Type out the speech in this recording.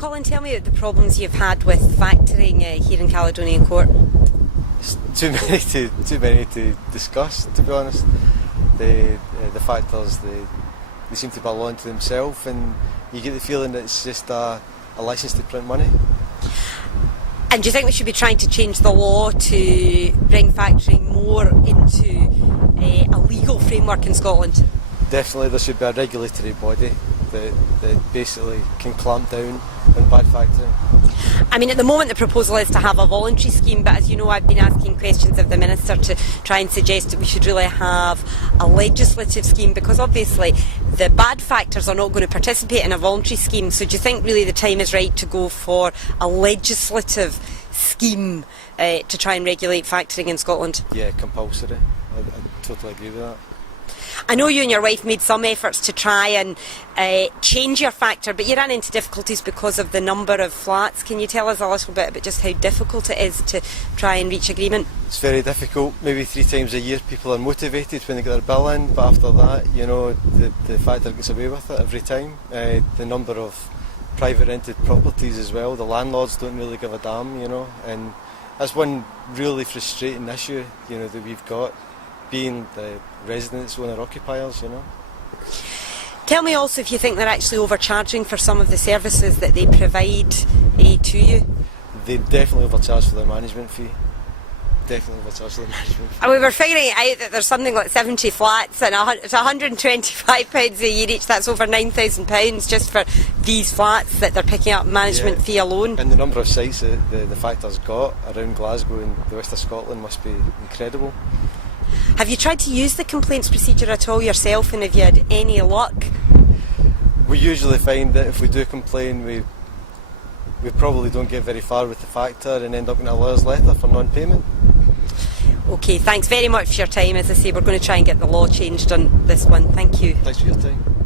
Colin, tell me about the problems you've had with factoring here in Caledonian Court. It's too many to discuss, to be honest. The factors, they seem to belong to themselves, and you get the feeling that it's just a licence to print money. And do you think we should be trying to change the law to bring factoring more into a legal framework in Scotland? Definitely there should be a regulatory body that basically can clamp down on bad factoring. I mean, at the moment the proposal is to have a voluntary scheme, but as you know, I've been asking questions of the Minister to try and suggest that we should really have a legislative scheme, because obviously the bad factors are not going to participate in a voluntary scheme. So do you think really the time is right to go for a legislative scheme to try and regulate factoring in Scotland? Yeah, compulsory. I totally agree with that. I know you and your wife made some efforts to try and change your factor, but you ran into difficulties because of the number of flats. Can you tell us a little bit about just how difficult it is to try and reach agreement? It's very difficult. Maybe 3 times a year people are motivated when they get their bill in, but after that, you know, the factor gets away with it every time. The number of private rented properties as well, the landlords don't really give a damn, you know, and that's one really frustrating issue, you know, that we've got, being the residents, owner-occupiers, you know. Tell me also if you think they're actually overcharging for some of the services that they provide to you. They definitely overcharge for their management fee. Definitely overcharge for their management fee. And we were figuring out that there's something like 70 flats and it's £125 a year each. That's over £9,000 just for these flats that they're picking up management fee alone. And the number of sites that the factor's got around Glasgow and the west of Scotland must be incredible. Have you tried to use the complaints procedure at all yourself, and have you had any luck? We usually find that if we do complain, we probably don't get very far with the factor and end up in a lawyer's letter for non-payment. Okay, thanks very much for your time. As I say, we're going to try and get the law changed on this one. Thank you. Thanks for your time.